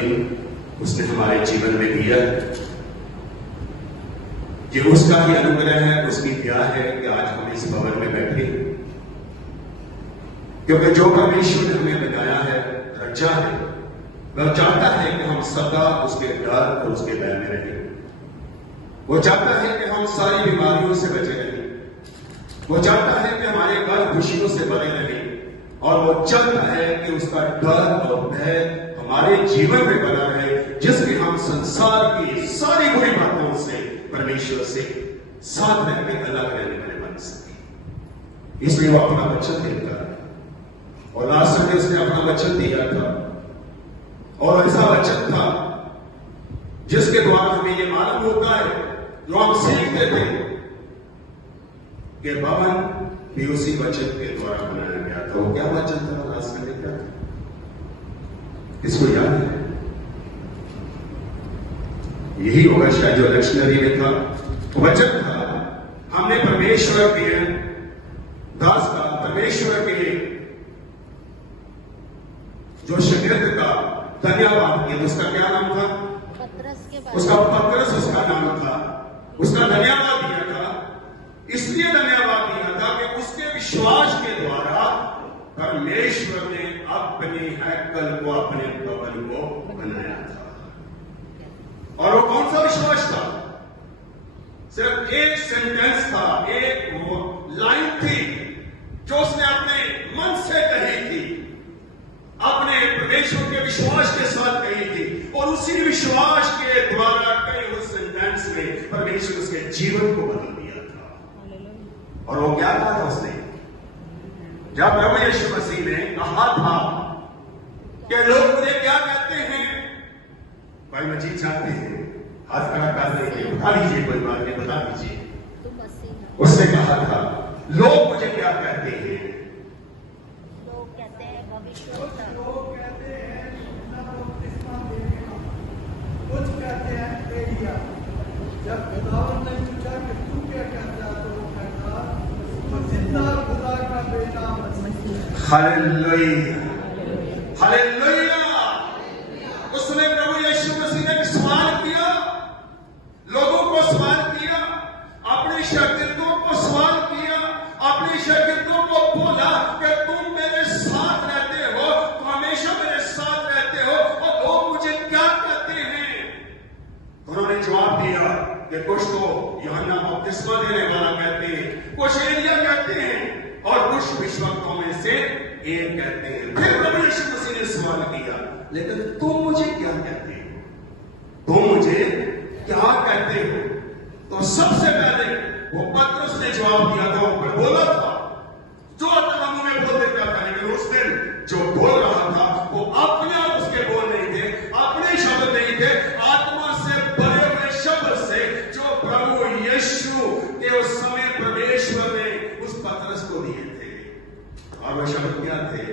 दिन उसने हमारे जीवन में दिया। ये उसका ही अनुग्रह है, उसकी दया है कि आज हम इस भवन में बैठे, क्योंकि जो परमेश्वर ने हमें बनाया है, रचा है, वह चाहता है कि हम सदा उसके डर और उसके भय में रहें। वो चाहता है कि हम सारी बीमारियों से बचे रहें। वो चाहता है कि हमारे घर खुशियों से भरे रहें, और वो चाहता है कि उसका डर और भय हमारे जीवन में बना रहे, जिसके हम संसार की सारी बुरी बातों से, परमेश्वर से साथ रहकर अलग रहने वाले बन सके। इसलिए वो अपना वचन देता है, और लास्ट में उसने अपना वचन दिया था, और ऐसा वचन था जिसके द्वारा हमें ये मालूम होता है, जो हम सीखते थे कि भवन भी उसी वचन के द्वारा बनाया गया था। वो क्या वचन था? लास्ट में क्या इसको याद है? यही होगा शायद जो लक्ष्मणरी में था। वचन था, हमने परमेश्वर के दास का, परमेश्वर के जो शागिर्द का धन्यवाद किया। उसका क्या नाम था? उसका पतरस उसका नाम था। उसका धन्यवाद दिया था, इसलिए धन्यवाद दिया था कि उसके विश्वास के द्वारा परमेश्वर ने अपने हैकल को, अपने भवन को बनाया था। और वो कौन सा विश्वास था? सिर्फ एक सेंटेंस था, एक लाइन थी जो उसने अपने मन से कही थी, अपने परमेश्वर के विश्वास के साथ कही थी, और उसी विश्वास के द्वारा कई उस सेंटेंस में परमेश्वर उसके जीवन को बदल दिया था। और वो क्या कहा था उसने? जब प्रभु यीशु मसीह ने कहा था कि लोग मुझे क्या कहते हैं, भाई मजीद चाहते हैं, हाथ खड़ा कर देंगे, बता दीजिए, कोई बात नहीं, बता दीजिए। उसने कहा था, लोग मुझे क्या कहते हैं? लोग कहते हैं भविष्य, लोग कहते हैं कुछ कहते हैं एलिया। जब खुदावन ने पूछा कि तू क्या कहता है, तो वो कहता तू जिंदा खुदा का बेटा मसीह। Hallelujah, hallelujah. उसने प्रभु यीशु मसीह ने सवाल किया, लोगों को सवाल किया, अपने शागिर्दों को सवाल किया, अपने शागिर्दों को बोला कि तुम मेरे साथ रहते हो, तुम हमेशा मेरे साथ रहते हो, और लोग मुझे क्या कहते हैं? उन्होंने जवाब दिया कि कुछ तो यूहन्ना बपतिस्मा देने वाला कहते हैं, कुछ एलिया कहते हैं, और कुछ भविष्यवक्ताओं में से एक कहते हैं। फिर प्रभु यीशु मसीह ने सवाल किया, लेकिन तुम मुझे क्या कहते हो? तुम मुझे क्या कहते हो? तो सबसे पहले वो पतरस ने जवाब दिया था, वो बोला था, जो हम में बोल देता था, लेकिन उस दिन जो बोल रहा था वो अपने आप उसके बोल नहीं थे, अपने शब्द नहीं थे, आत्मा से भरे हुए शब्द से जो प्रभु यीशु के उस समय परमेश्वर ने उस पतरस को दिए थे। और वो शब्द क्या थे?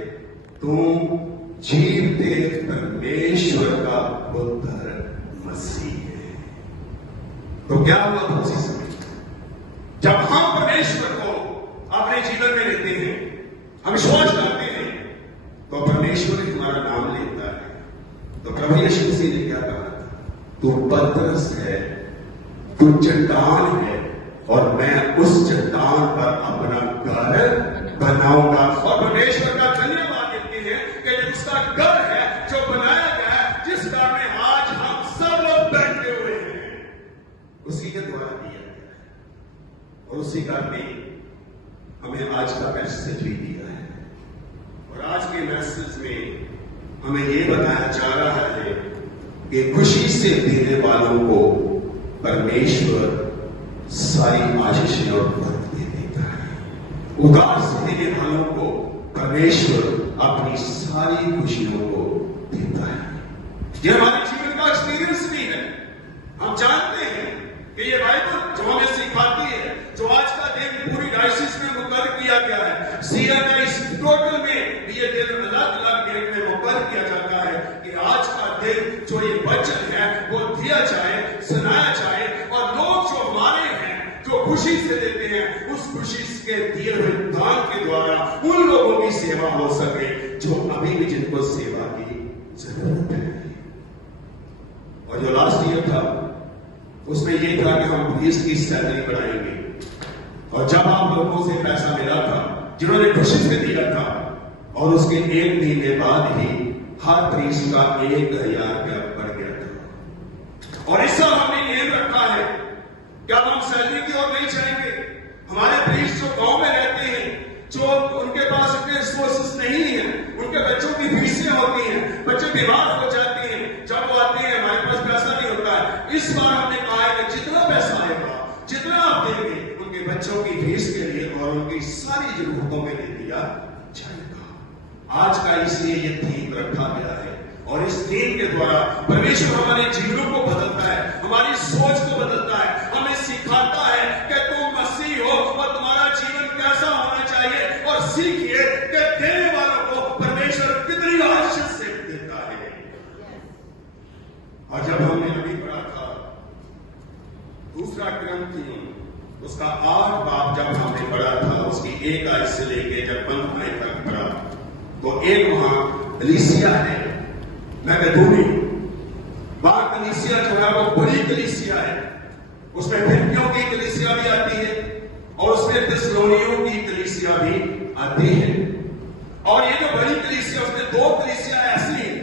तुम जीवते परमेश्वर का पुत्र मसीह है। तो क्या हुआ था उसी समय? जब हम परमेश्वर को अपने जीवन में लेते हैं, हम विश्वास करते हैं, तो परमेश्वर हमारा नाम लेता है। तो प्रभु यीशु मसीह ने क्या कहा था? तू पतरस है, तू चट्टान है, और मैं उस चट्टान पर अपना घर बनाऊंगा। और परमेश्वर का धन्यवाद देते हैं कि उसका घर है जो बनाया गया है, जिस घर में आज हम सब लोग बैठे हुए हैं, उसी के द्वारा दिया गया है। और उसी घर में हमें आज का मैसेज भी दिया है। और आज के मैसेज में हमें यह बताया जा रहा है कि खुशी से देने वालों को परमेश्वर सारी आशीषें और बरकतें देता है। उदार से देने वालों को परमेश्वर अपनी सारी खुशियों को देता है। यह हमारे जीवन का एक्सपीरियंस भी है। हम जानते हैं कि ये बाइबल जो हमें सिखाती है, जो आज का दिन पूरी डायसिस में मुकर्रर किया गया है, CMS टोटल में ये दिन अलग अलग डेट में मुकर्रर किया जाता है कि आज का दिन जो ये वचन है वो दिया जाए, सुनाया जाए, और लोग जो हमारे हैं, जो खुशी से देते हैं, उस खुशी के दिए हुए दान के द्वारा उन लोगों की सेवा हो सके जो अभी भी जिनको सेवा की जरूरत है। उसमें यह था कि हम प्रीस्ट की सैलरी बढ़ाएंगे। और जब आप लोगों से पैसा मिला था जिन्होंने खुशी से दिया था, और उसके 1 महीने बाद ही हर प्रीस्ट का 1000 रुपया बढ़ गया था। और इस साल हमने एम रखा है कि अब हम सैलरी की ओर नहीं जाएंगे। हमारे प्रीस्ट जो गांव में रहते हैं, जो उनके पास इतने रिसोर्सेस नहीं है, उनके बच्चों की फीसें होती हैं, बच्चे बीमार हो जाते हैं, जब वो आते हैं हमारे पास पैसा नहीं होता है। इस बार हमने कहा है कि जितना पैसा आएगा, जितना आप देंगे, उनके बच्चों की फीस के लिए और उनकी सारी जरूरतों के लिए दिया जाएगा। आज का इसलिए ये थीम रखा गया है, और इस थीम के द्वारा परमेश्वर हमारे जीवनों को बदलता है, हमारी सोच को बदलता है, हमें सिखाता है कि तुम मसीह हो और तुम्हारा जीवन कैसा होना चाहिए, और सीखिए कि देने वालों को परमेश्वर कितनी आशीष से देता है। और जब हमने अभी पढ़ा था दूसरा क्रम उसका 8 बाब, जब हमने पढ़ा था उसकी 1 आयत से लेके जब 5 आयत तक पढ़ा, तो एक वहां कलीसिया है मैकेडोनी। वहां कलीसिया जो है वो बड़ी कलीसिया है, उसमें फिलिपियों की कलीसिया भी आती है और उसमें थिस्सलुनीकियों की कलीसिया भी आती है। और ये जो बड़ी कलीसिया, उसमें 2 कलीसिया ऐसी हैं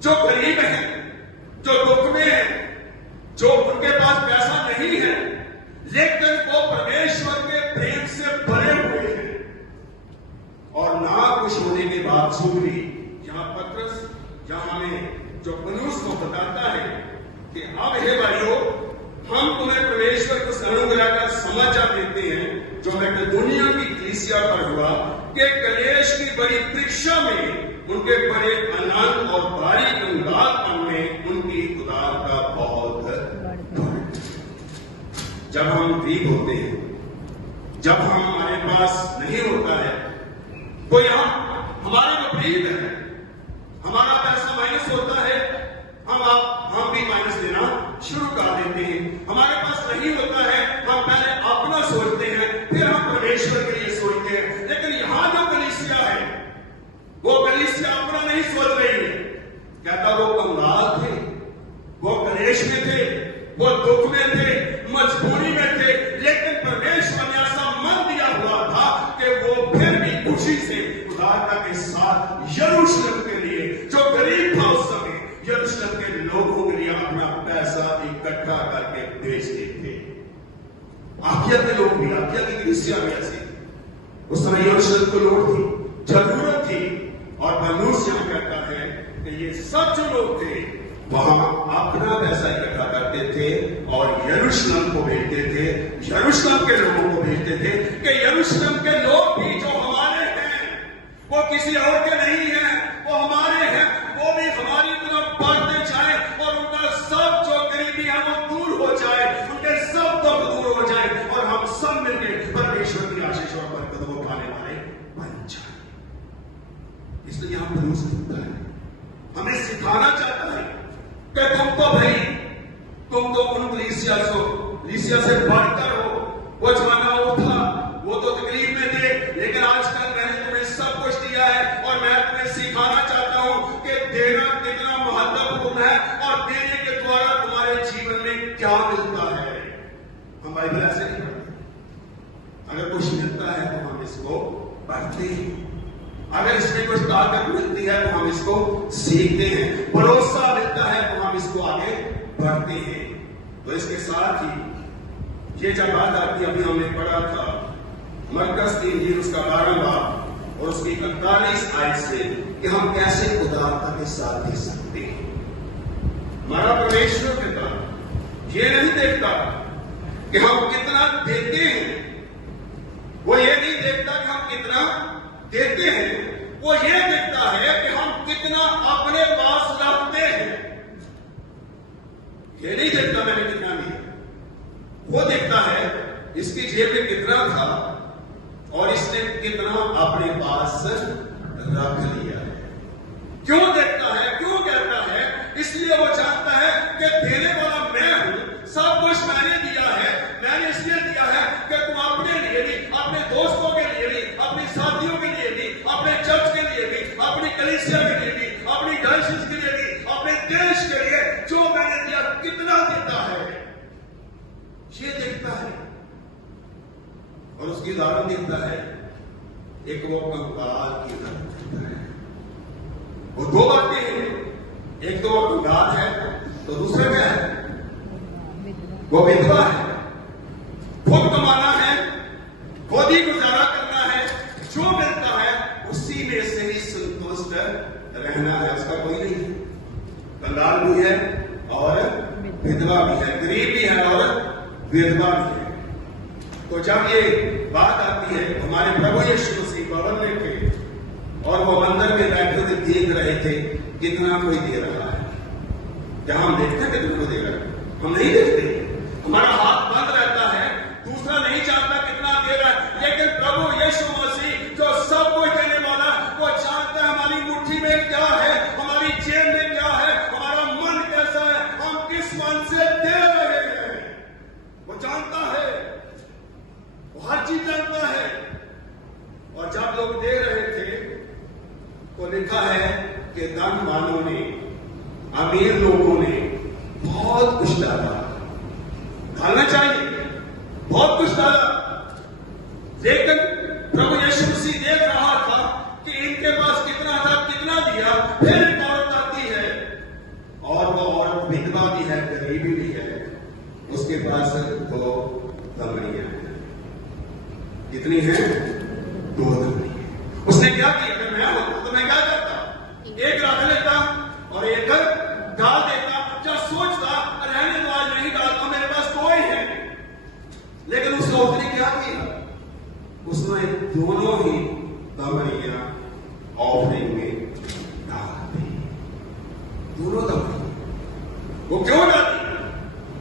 जो गरीब हैं, जो दुख में हैं, जो उनके पास पैसा नहीं है, लेकिन वो परमेश्वर के प्रेम से भरे हुए हैं। और ना कुछ होने के बावजूद भी यहां पत्रस हमें जो मनुष्य को बताता है कि अब हे भाइयों, हम तुम्हें परमेश्वर को अनुग्रह का समाचार देते हैं जो मैकेडोनिया की कलीसिया पर हुआ कि कलेश की बड़ी परीक्षा में उनके बड़े आनंद और भारी कंगालपन में उनकी उदारता बहुत जब हम वीक होते हैं, जब हमारे पास नहीं होता है, तो यहां हमारे विपरीत है, हमारा पैसा माइनस होता है, हम भी माइनस देना शुरू कर देते हैं। हमारे पास नहीं होता है, हम पहले अपना सोचते हैं, फिर हम परमेश्वर के लिए सोचते हैं। लेकिन यहां जो कलीसिया है, वो कलीसिया अपना नहीं सोच रही है। कहता वो कंगाल थे, वो कलेश में थे, वो दुख में थे, मजबूरी में थे, लेकिन परमेश्वर ने ऐसा मन दिया हुआ था कि वो फिर भी खुशी से उदारता के साथ यरूशलेम के लिए, जो गरीब था उस समय, यरूशलेम के लोगों के लिए अपना पैसा इकट्ठा करके भेजते थे। आकिया के लोग भी, आकिया की कलीसिया भी ऐसी, उस समय यरूशलेम को लोग थी, जरूरत थी। और मनुष्य कहता है कि ये सब जो लोग थे वहां अपना पैसा इकट्ठा करते थे और यरूशलेम को भेजते थे, यरूशलेम के लोगों को भेजते थे कि यरूशलेम के लोग भी जो हमारे हैं, वो किसी और के नहीं हैं, वो हमारे हैं, वो भी हमारी तरफ बढ़ते जाए और उनका सब जो गरीबी है वो दूर हो जाए, उनके सब दुख दूर हो जाए और हम सब मिलकर परमेश्वर की आशीष और बरकत को पाने वाले बन जाए। इसलिए यहां भरोसा होता है, हमें सिखाना चाहता है कि तुम तो उन कलीसिया से बढ़कर हो। वो जमाना वो था, वो तो तकलीफ में थे, लेकिन आजकल मैंने तुम्हें सब कुछ दिया है और मैं तुम्हें सिखाना चाहता हूं कि देना कितना महत्वपूर्ण है और देने के द्वारा तुम्हारे जीवन में क्या मिलता है। हम बाइबल ऐसे नहीं पढ़ते, अगर कुछ मिलता है तो हम इसको पढ़ते हैं, अगर इसमें कुछ ताकत मिलती है तो हम इसको सीखते हैं, भरोसा मिलता है तो हम इसको आगे बढ़ते हैं। तो इसके साथ ही ये जब बात आती, अभी हमने पढ़ा था मरकस की इंजील उसका 12 बाब और उसकी 41 आयत से कि हम कैसे उदारता के साथ दे सकते हैं। हमारा परमेश्वर पिता ये नहीं देखता कि हम कितना देते हैं, वो ये नहीं देखता कि हम कितना देते हैं, वो ये देखता है कि हम कितना अपने पास रखते हैं। ये नहीं देखता मैंने कितना लिया, वो देखता है इसकी जेब में कितना था और इसने कितना अपने पास रख लिया है। क्यों देखता है, क्यों कहता है? इसलिए वो चाहता है कि देने वाला मैं हूं, सब कुछ मैंने दिया है। मैंने इसलिए दिया है कि तुम अपने लिए भी, अपने दोस्तों के लिए भी, अपने साथियों के लिए भी, अपने चर्च के लिए भी, अपनी कलीसिया के लिए भी, अपनी डायसिस के लिए भी, अपने देश के लिए जो मैंने दिया, कितना देता है एक वो कंगाल की तरह है। वो दो बातें हैं, एक तो वो कंगाल है, तो दूसरा क्या है? वो विधवा है। खुद कमाना है, खुद ही गुजारा करना है, जो मिलता है उसी में से ही संतुष्ट रहना है, उसका कोई नहीं है। कंगाल भी है और विधवा भी है, गरीब भी है और विधवा भी है। तो जब ये बात आती है, हमारे प्रभु यीशु मसीह भवन लेके और वो मंदिर में बैठे हुए देख रहे थे कितना कोई दे रहा है। क्या हम देखते हैं कितना कोई दे रहा है? हम नहीं देखते, हमारा हाथ बंद रहता है, दूसरा नहीं जानता कितना दे रहा है। लेकिन प्रभु यीशु मसीह जो सब कुछ देने वाला, वो जानता है हमारी मुट्ठी में क्या है, हमारी जेब में क्या है, हमारा मन कैसा है, हम किस मन से दे रहे हैं, वो जानता है, वो हर चीज जानता है। और जब लोग दे रहे थे तो लिखा है कि धनवानों ने, अमीर लोगों ने बहुत कुछ डाला, डालना चाहिए, बहुत कुछ डाला। लेकिन प्रभु यीशु मसीह देख रहा था कि इनके पास कितना था, कितना दिया। फिर एक औरत आती है और वो औरत विधवा भी है, गरीबी भी है, उसके पास 2 दमड़ियां हैं। कितनी है? 2 दमड़ियां। उसने क्या किया? अगर मैं होता तो मैं क्या करता? एक रख लेता और एक डाल देता। क्या सोचता, रहने दो, आज नहीं डालता, मेरे पास कोई है। लेकिन उस औरत ने क्या किया? उसने दोनों ही दमड़ियां ऑफरिंग में डाल दी, दोनों दमड़ियां। वो क्यों डाली?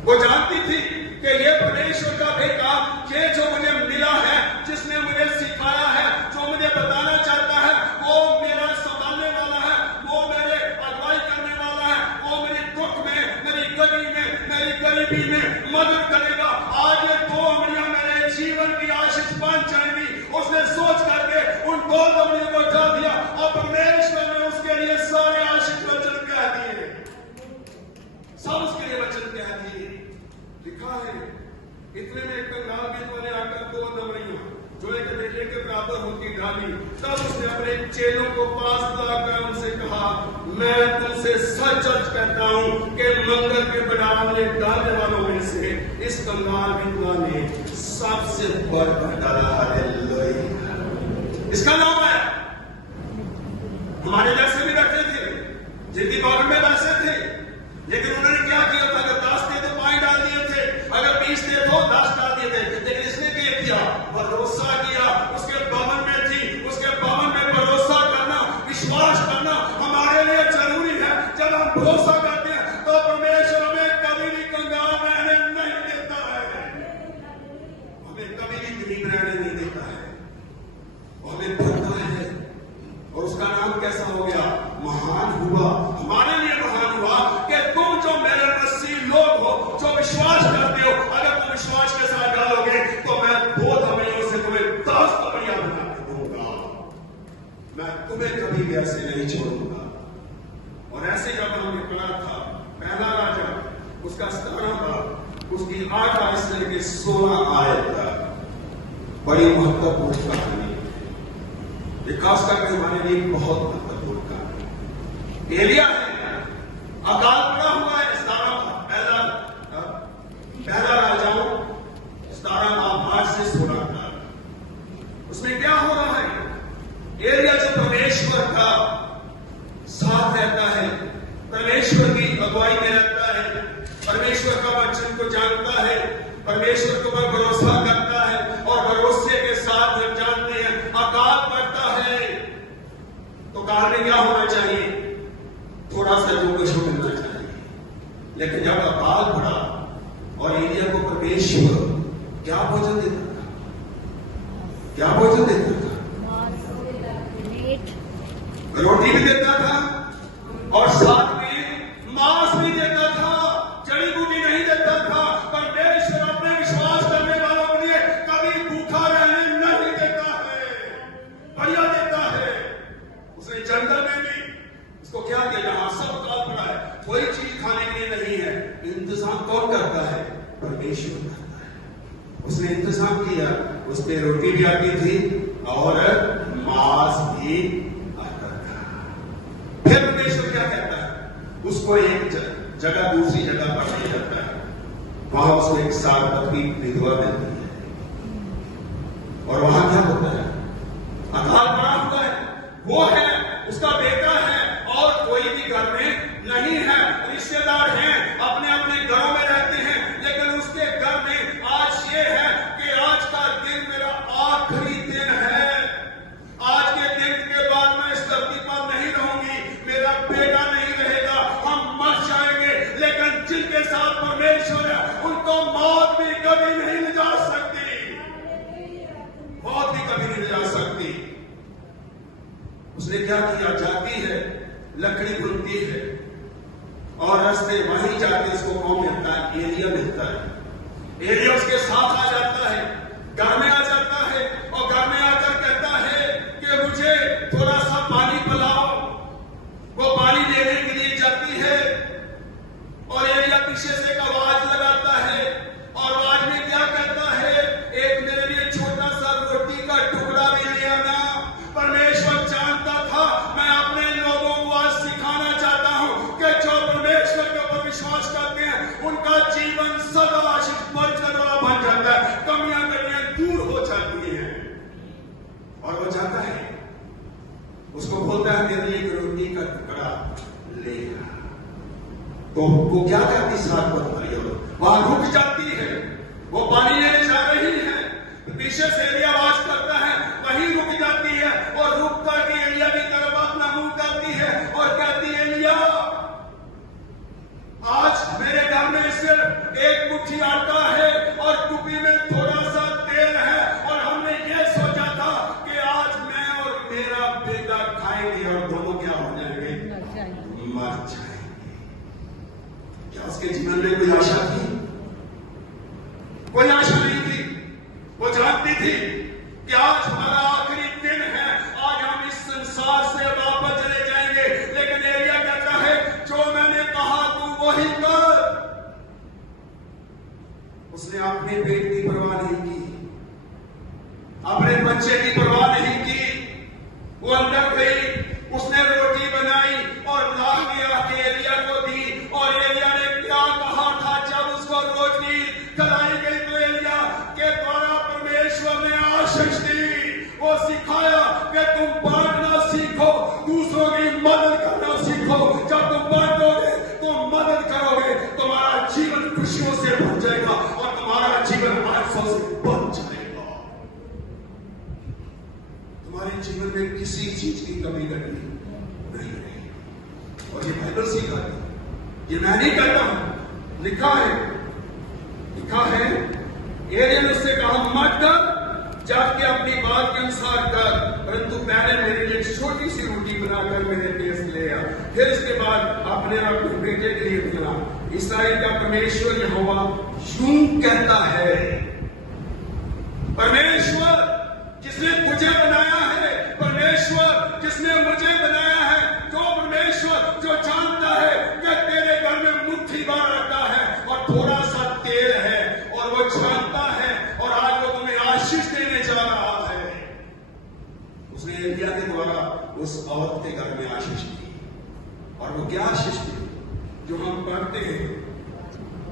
वो जानती थी कि ये परमेश्वर का बेटा, ये जो मुझे मिला है, जिसने मुझे सिखाया है, जो मुझे बताना चाहता है, वो मेरा संभालने वाला है, वो मेरे अगुवाई करने वाला है, वो मेरे दुख में, मेरी गली में, मेरी गरीबी में मदद करेगा। आज ये 2 दमड़ियां मेरे जीवन की आशीष बन जाएंगी। उसने सोच करके उन 2 दमड़ियों को डाल दिया और परमेश्वर ने उसके लिए सारे आशीष वचन कह दिए, सब उसके लिए वचन कह दिए। लिखा है, इतने में एक कंगाल विधवा ने आकर 2 दमड़ियां जो एक बेटे के बराबर होती डाली। तब उसने अपने चेलों को पास लाकर उनसे कहा, मैं तुमसे सच सच कहता हूं कि मंदिर के बढ़ाने डालने वालों में से इस कंगाल विधवा ने सबसे बढ़कर डाला। हालेलुया। इसका नाम है, हमारे जैसे भी बैठे थे, जिनकी गौर में वैसे थे, लेकिन उन्होंने क्या किया था? अगर 10 थे तो 5 डाल दिए थे, अगर 20 थे तो 10 डाल दिए थे। लेकिन इसने क्या किया? भरोसा किया। उसके भवन में थी, उसके भवन में भरोसा करना, विश्वास करना हमारे लिए जरूरी है। जब हम भरोसा करते हैं तो परमेश्वर हमें कभी भी कंगाल रहने नहीं देता है, हमें कभी भी गरीब रहने नहीं देता है, हमें भरता है। और उसका नाम कैसा हो गया? महान हुआ। हमारे लिए महान हुआ कि तुम जो मेरे मसीह लोग हो, जो विश्वास करते हो, अगर तुम विश्वास के साथ डालोगे तो मैं 2 दमड़ियों से तुम्हें 10 दमड़ियां बना के दूंगा। मैं तुम्हें कभी भी ऐसे नहीं छोड़ूंगा। और ऐसे जब हमने पढ़ा था, पहला राजा उसका 17 भाग, उसकी 8 आयत से लेकर 16 आयत तक बड़ी महत्वपूर्ण कहानी है। खास करके हमारे लिए बहुत महत्वपूर्ण कहानी। एलिया है, अकाल पड़ा हुआ है। 17 पहला राजाओं 17 भाग से 16 भाग। उसमें क्या हो रहा है? एलिया जो परमेश्वर का साथ रहता है, परमेश्वर की अगुवाई में रहता है, परमेश्वर का वचन को जानता है, परमेश्वर के ऊपर भरोसा करता है और भरोसे के साथ हम जानते हैं अकाल पड़ता है तो काल में क्या होना चाहिए? थोड़ा सा जो कुछ मिलना चाहिए। लेकिन जब अकाल पड़ा और एलिया को परमेश्वर क्या भोजन देता था? क्या भोजन देता था? रोटी भी देता था और साथ में मांस भी देता था, जड़ी बूटी नहीं देता था। परमेश्वर अपने विश्वास करने वालों के लिए कभी भूखा रहने नहीं देता है, बढ़िया देता है। उसने जंगल में भी उसको क्या किया? जहां सब काल पड़ा है, कोई चीज खाने के लिए नहीं है, इंतजाम कौन करता है? परमेश्वर करता है। उसने इंतजाम किया, उस पर रोटी भी आती थी और ही आता था। फिर परमेश्वर क्या कहता है, उसको एक जगह दूसरी जगह पर ले जाता है, वहां उसको एक सारपत्री विधवा मिलती है, और वहां क्या होता है, अकाल पड़ा हुआ है, वो है, उसका बेटा है, और कोई भी घर में नहीं है, रिश्तेदार हैं, अपने अपने घरों में रहते हैं, लेकिन उसके घर में आज ये है कि आज का दिन मेरा आखिरी दिन है, आज के दिन के बाद मैं इस धरती पर नहीं रहूंगी, मेरा बेटा नहीं रहेगा, हम मर जाएंगे, लेकिन जिनके साथ परमेश्वर है उनको मौत भी कभी नहीं ले जा सकती, मौत भी कभी नहीं ले जा सकती। उसने क्या किया, जाती है, लकड़ी बुनती है, और रास्ते वहीं जाके उसको कौन मिलता है, एलिया मिलता है। एलिया उसके साथ आ जाता है, घर में आ जाता है, और घर में आकर कहता है कि मुझे थोड़ा सा पानी पिलाओ। वो पानी लेने के लिए जाती है, और एलिया पीछे से एक आवाज लगाता है, और आवाज में क्या कहता है, एक मेरे लिए छोटा सा रोटी का टुकड़ा भी ले आना। परमेश्वर जानता था, मैं अपने लोगों को आज सिखाना चाहता हूं कि जो परमेश्वर के ऊपर विश्वास करते हैं उनका जीवन सदा आशीष बन जाता है, कमियां कमियां दूर हो जाती हैं। और वो जाता है, उसको बोलता है मेरे लिए एक रोटी का टुकड़ा ले आ। तो वो क्या करती, साथ बताइए, वहां रुक जाती है, वो पानी लेने जा रही है, पीछे से एलिया आवाज करता है, वहीं रुक जाती है, और रुक करके एलिया की तरफ अपना मुंह करती है और कहती है, एलिया आज मेरे घर में सिर्फ एक मुट्ठी आटा है और टुपी में थोड़ा सा तेल है, और हमने ये सोचा था कि आज मैं और मेरा बेटा खाएंगे और दोनों क्या हो जाएंगे, मर जाएंगे। क्या उसके जीवन में कोई आशा थी? कोई आशा नहीं थी। वो जानती थी कि आज हमारा आखिरी दिन है, आज हम इस संसार से वापस चले जाएंगे, लेकिन एलिया कहता है जो मैंने कहा तू वही कर। उसने अपने पेट की परवाह नहीं की, अपने बच्चे की परवाह नहीं की, वो अंदर गई, उसने रोटी बनाई और ला के आके एलिया को दी, और एलिया ने क्या कहा था जब उसको रोटी खिलाई गई, तो एलिया के द्वारा परमेश्वर ने आशीष दी, वो सिखाया कि तुम बांटना सीखो, दूसरों की मदद करना सीखो, जब तुम बांटोगे तो मदद करोगे, तुम्हारा जीवन खुशियों से भर जाएगा और तुम्हारा जीवन आशा से भर जाएगा। तुम्हारे जीवन में किसी चीज की कमी नहीं रहेगी। और ये बाइबल सिखाती, ये मैं नहीं कहता हूं, लिखा है एलिया ने उससे कहा मत कर, जाके अपनी बात के अनुसार कर, परंतु पहले मेरे लिए एक छोटी सी रोटी बनाकर मेरे पेश ले आ, फिर इसके बाद अपने बेटे के लिए बना। इस्राएल का परमेश्वर यहोवा यूं कहता है, परमेश्वर जिसने तुझे बनाया है, परमेश्वर जिसने मुझे बनाया है, जो परमेश्वर जो जानता है कि तेरे घर में मुट्ठी भर आता है और थोड़ा सा तेल है, और वो जानता है, और आज वो तुम्हें आशीष देने जा रहा है। उसने एलिया के द्वारा उस औरत के घर में आशीष दी, और वो क्या आशीष दी जो हम पढ़ते हैं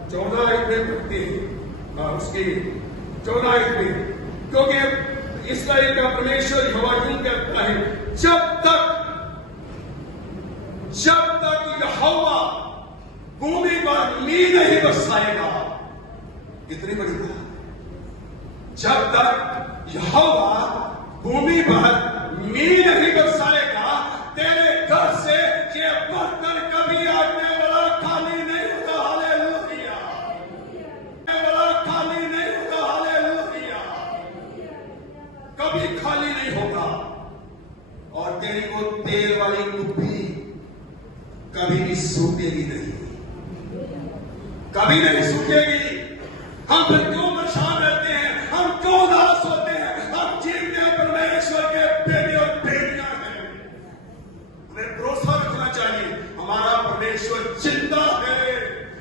14 में पढ़ते हैं, उसके 14 में, क्योंकि इस्राएल का परमेश्वर यहोवा यूं कहता है, जब तक यहोवा भूमि पर मींह नहीं बरसाएगा, कितनी बड़ी बात, जब तक यहोवा भूमि पर मींह नहीं बरसाएगा, तेरे घर से ये बर्तन कभी आने वाला खाली नहीं होगा। हालेलुया, वाला खाली नहीं होगा। हालेलुया, कभी खाली नहीं होगा। और तेरी वो तेल वाली कुप्पी कभी भी सूखेगी नहीं, कभी नहीं सूखेगी। हम फिर क्यों परेशान रहते हैं, हम क्यों उदास होते हैं, हम जीवते हैं परमेश्वर के बेटे और बेटियां हैं। हमें भरोसा रखना चाहिए, हमारा परमेश्वर जिंदा है,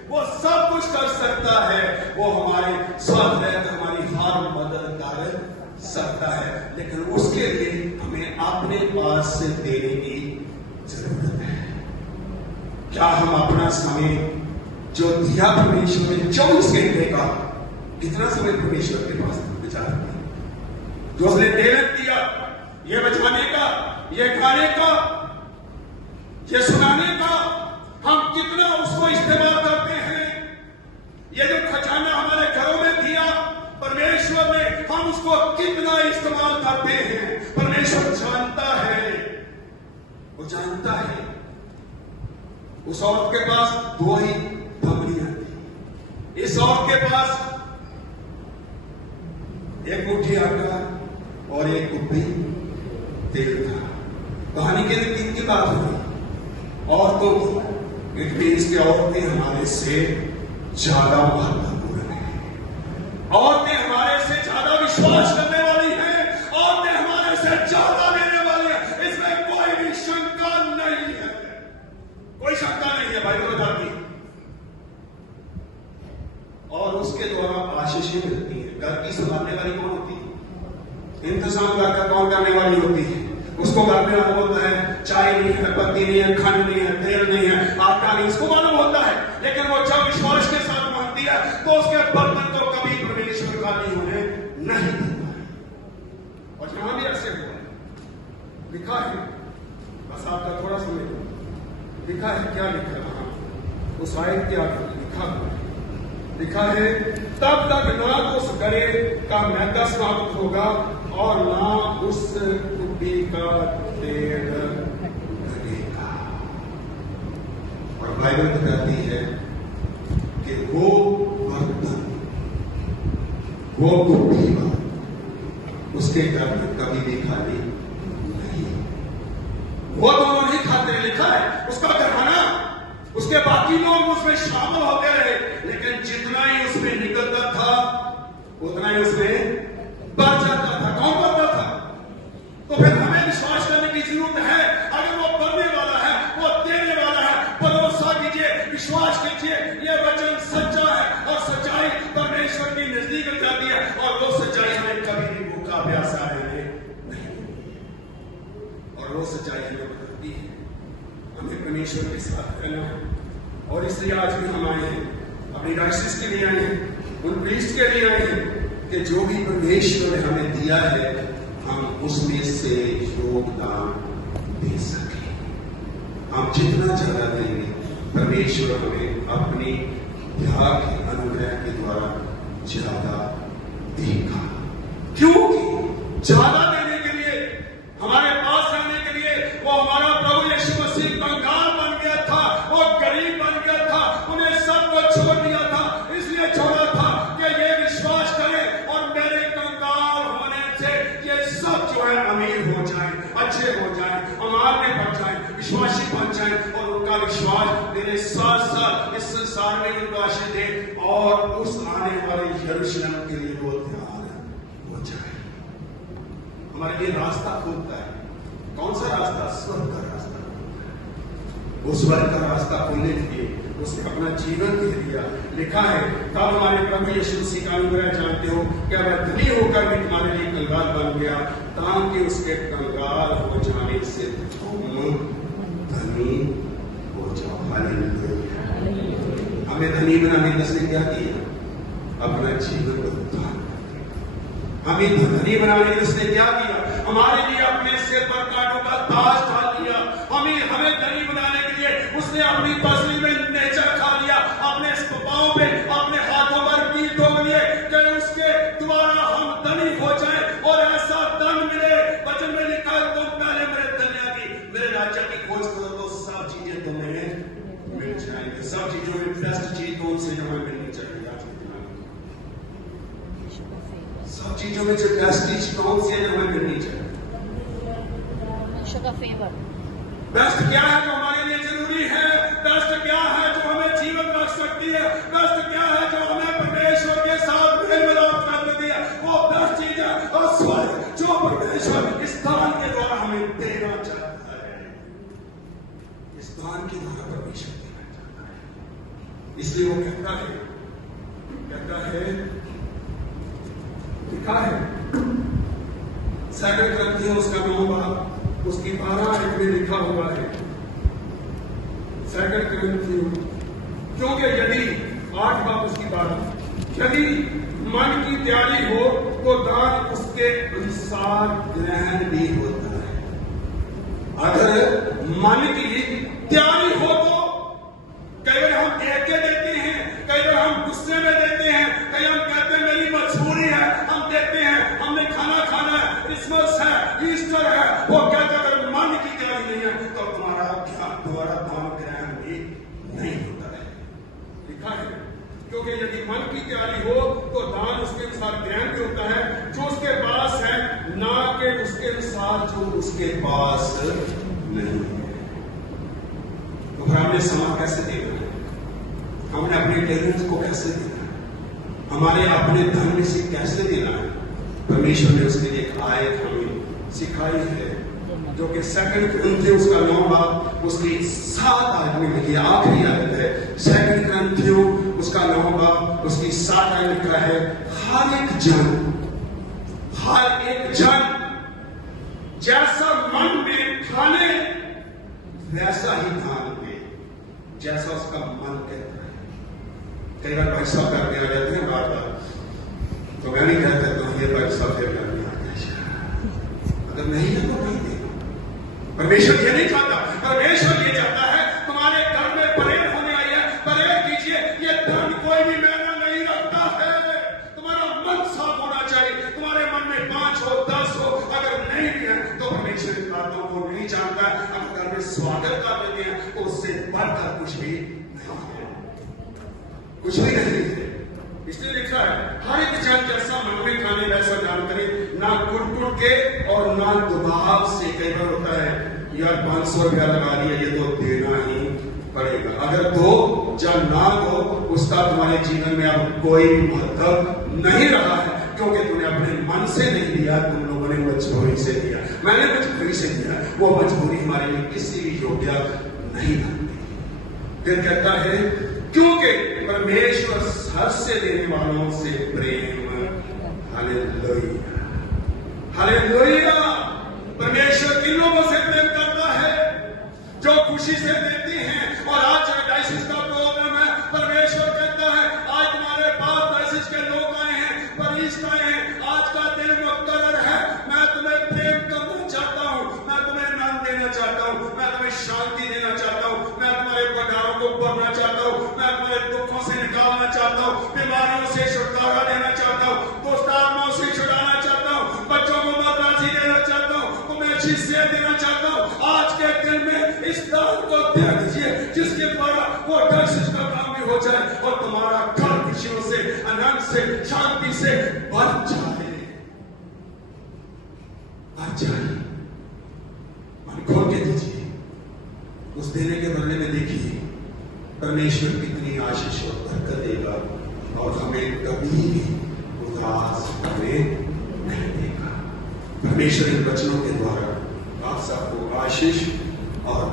वो सब कुछ कर सकता है, वो हमारे साथ रहकर हमारी हर मदद कर सकता है, लेकिन उसके लिए हमें अपने पास से देने की जरूरत है। क्या हम अपना समय जो दिया परमेश्वर ने 24 घंटे का, कितना समय परमेश्वर के पास विचार किया, जो उसने टैलेंट दिया, ये बचाने का, ये खाने का, ये सुनाने का, हम कितना उसको इस्तेमाल करते हैं? ये जो खजाना हमारे घरों में दिया परमेश्वर ने, हम उसको कितना इस्तेमाल करते हैं? परमेश्वर जानता है, वो जानता है। उस औरत के पास 2 ही धमनियां थी, इस औरत के पास 1 मुट्ठी आटा और 1 कुप्पी तेल था। कहानी के लिए 3 की बात हुई, औरतों की। इट मीन्स कि औरतें हमारे से ज्यादा महत्वपूर्ण है, औरतें हमारे से ज्यादा विश्वास करने वाली हैं, औरतें हमारे से ज्यादा देने वाली हैं। इसमें कोई भी शंका नहीं है, कोई शंका नहीं है। बाइबल बताती है। और उसके द्वारा आशीषें मिलती है। घर की संभालने वाली कौन होती है? इंतजाम घर का कौन करने वाली होती है? उसको घर में मालूम होता है चाय नहीं है, पत्ती नहीं है, खंड नहीं है, तेल नहीं है, आटा नहीं, उसको मालूम होता है। लेकिन वो जब विश्वास के साथ मांगती है तो उसके बर्तन को कभी परमेश्वर खाली होने नहीं देता है। और जहां भी ऐसे हुआ है, लिखा है, बस आपका थोड़ा समय लिखा है, क्या लिखा है? उस आयत के आगे लिखा है, तब तक ना तो उस गरे का मैदा समाप्त होगा और ना उस कुप्पी का तेल घटेगा। और बाइबल बताती है कि वो बर्तन, वो कुप्पी उसके घर में कभी भी खाली नहीं। वो दोनों नहीं खाते, लिखा है। उसका घराना, उसके बाकी लोग उसमें शामिल होते रहे, लेकिन जितना ही उसमें निकलता था उतना ही उसमें बढ़ जाता था। कौन बढ़ता था? तो फिर हमें विश्वास करने की जरूरत है। अगर वो बढ़ने वाला है, वो देने वाला है, भरोसा कीजिए, विश्वास कीजिए, ये वचन सच्चा है और सच्चाई परमेश्वर की नजदीक जाती है। और वो सच्चाई हमें कभी भी भूखा प्यासा रहने नहीं, और वो सच्चाई हमें बताती है हमें परमेश्वर के साथ रहना है। और इसलिए आज भी हम आए हैं, अपनी डायसिस के लिए आए हैं, उन प्रीस्ट के लिए आए हैं कि जो भी परमेश्वर ने हमें दिया है हम उसमें से योगदान दे सके। हम जितना ज्यादा देंगे परमेश्वर हमें अपनी त्याग के अनुग्रह के द्वारा ज्यादा देगा। क्योंकि ज्यादा देने के लिए, हमारे पास रहने के लिए वो हमारा प्रभु यीशु मसीह कंगाल बन गया था, वो गरीब बन गया था, उन्हें सब को छोड़ दिया था। इसलिए छोड़ा था कि ये विश्वास करें और मेरे कंगाल होने से ये सब जो है अमीर हो जाए, अच्छे हो जाए, अमार में बढ़ जाए, विश्वासी बन जाए और उनका विश्वास मेरे साथ साथ इस संसार में उनको आशीष दे और उस आने वाले यरूशलेम के लिए वो तैयार हो जाए। हमारे लिए रास्ता खुलता है। कौन सा रास्ता? स्वर्ग का रास्ता। उस स्वर्ग का रास्ता खोलने के लिए उसने अपना जीवन दे दिया। लिखा है, तब हमारे प्रभु यीशु मसीह का अनुग्रह जानते हो कि वह धनी होकर भी तुम्हारे लिए कंगाल बन गया, ताकि उसके कंगाल हो जाने से तुम धनी हो जाओ। हालेलुया। हमें धनी बनाने का उसने क्या किया? अपना जीवन बदला। हमें धनी बनाने के उसने क्या किया? हमारे लिए अपने सिर पर कांटों का ताज डाल दिया। हमें धनी बनाने के लिए उसने अपनी पसली में नेचर खा लिया, अपने पांव पे, अपने हाथों पर कील ठोक लिए कि उसके द्वारा हम धनी हो जाए और ऐसा धन मिले। वचन में लिखा है, तुम पहले मेरे धन्य की, मेरे राज्य की खोज करो तो सब चीजें तुम्हें मिल जाएंगी। सब चीजों में बेस्ट चीज कौन सी हमें मिलनी चाहिए? सब चीजों में जो बेस्ट चीज कौन सी है हमें मिलनी चाहिए? फेवर। बेस्ट क्या है जो हमारे लिए जरूरी है? बेस्ट क्या है जो हमें जीवन बख्श सकती है? बेस्ट क्या है जो हमें परमेश्वर के साथ मेल मिलाप कर देती है? वो बेस्ट चीज है और स्वर्ग जो परमेश्वर इस दान के द्वारा हमें देना चाहता है। इस दान के द्वारा परमेश्वर देना चाहता है। इसलिए वो कहता है, लिखा है सेकंड ग्रंथियों उसका 9 बाब उसकी 12 में लिखा हुआ है। सेकंड ग्रंथियों, क्योंकि यदि 8 बाब उसकी 12, यदि मन की तैयारी हो तो दान उसके अनुसार ग्रहण भी होता है। अगर मन की तैयारी हो तो कई बार हम कह के देते हैं, कई बार हम गुस्से में देते हैं, कई हम कहते हैं मेरी मजबूरी है, हम देते हैं हमने खाना खाना है, क्रिसमस है, ईस्टर है, वो कहते अगर मन की तैयारी नहीं है तो तुम्हारा दान ग्रहण भी नहीं होता है। लिखा है क्योंकि यदि मन की तैयारी हो तो दान उसके अनुसार ग्रहण भी होता है जो उसके पास है, ना कि उसके अनुसार जो उसके पास नहीं है। तो फिर हमने समा कैसे देना है, हमने अपने टैलेंट को कैसे देना है, हमारे अपने धन में से कैसे देना है। परमेश्वर ने उसके लिए एक आयत हमें सिखाई है जो कि सेकंड ग्रंथियों उसका 9 बाब उसकी 7 आयत में लिखी है, आखिरी आयत है। सेकंड ग्रंथियों उसका 9 बाब उसकी 7 आयत लिखा है, हर एक जन जैसा मन में ठाने वैसा ही दान दे, जैसा उसका मन कहता है। कई बार भाई साहब करने आ जाते हैं बार बार, तो मैं नहीं कहता तो ये भाई साहब फिर करने आ गया, अगर नहीं है तो नहीं दे। परमेश्वर ये नहीं चाहता, परमेश्वर ये चाहता है तुम्हारे घर में परेड होने आई है, परेड कीजिए। ये धन कोई भी महंगा नहीं रखता है, तुम्हारा मन साफ होना चाहिए। तुम्हारे मन में 5 हो 10 हो, अगर नहीं भी है तो परमेश्वर इन बातों को नहीं जानता। अगर घर में स्वागत कर देते हैं तो उससे बढ़कर कुछ भी नहीं है, कुछ भी नहीं है। इसलिए लिखा है हर एक जन जैसा मन में खाने वैसा दान करे, ना कुट के और ना दुभाव से। कई बार होता है यार 500 रुपया लगा लिया, ये तो देना ही पड़ेगा। अगर दो या ना दो उसका तुम्हारे जीवन में अब कोई महत्व नहीं रहा है, क्योंकि तुमने अपने मन से नहीं दिया, तुम लोगों ने मजबूरी से दिया। मैंने मजबूरी से दिया, वो मजबूरी हमारे लिए किसी भी योग्य नहीं बनती। फिर कहता है क्योंकि परमेश्वर हर से देने वालों से प्रेम, हालेलुया हालेलुया। परमेश्वर किन लोगों से प्रेम करता है? जो खुशी से देते हैं। और आज डायसिस का प्रोग्राम है, परमेश्वर कहता है आज तुम्हारे पास डायसिस के लोग आए हैं, परिस्त आए हैं, आज का दिन मुकर्रर है, मैं तुम्हें प्रेम करना चाहता हूं, मैं तुम्हें आनंद देना चाहता हूं, मैं तुम्हें शांति देना चाहता हूं, मैं तुम्हारे भंडारों को भरना चाहता हूं, मैं तुम्हारे दुखों से निकालना चाहता हूं, बीमारियों से छुटकारा देना चाहता हूं, दुष्ट आत्माओं से छुड़ाना चाहता हूं, बच्चों को मदरासी देना चाहता हूं, तुम्हें अच्छी सेहत देना चाहता हूं। आज के दिन में इस दान को दे दीजिए जिसके द्वारा वो डायसिस का काम भी हो जाए और तुम्हारा घर खुशियों से, आनंद से, शांति से भर जाए, भर जाए। मन खोल के दीजिए, उस देने के बदले में देखिए परमेश्वर कितनी आशीष और बरकत देगा और हमें कभी भी उदास होने नहीं देगा। परमेश्वर इन वचनों के द्वारा आप सबको आशीष और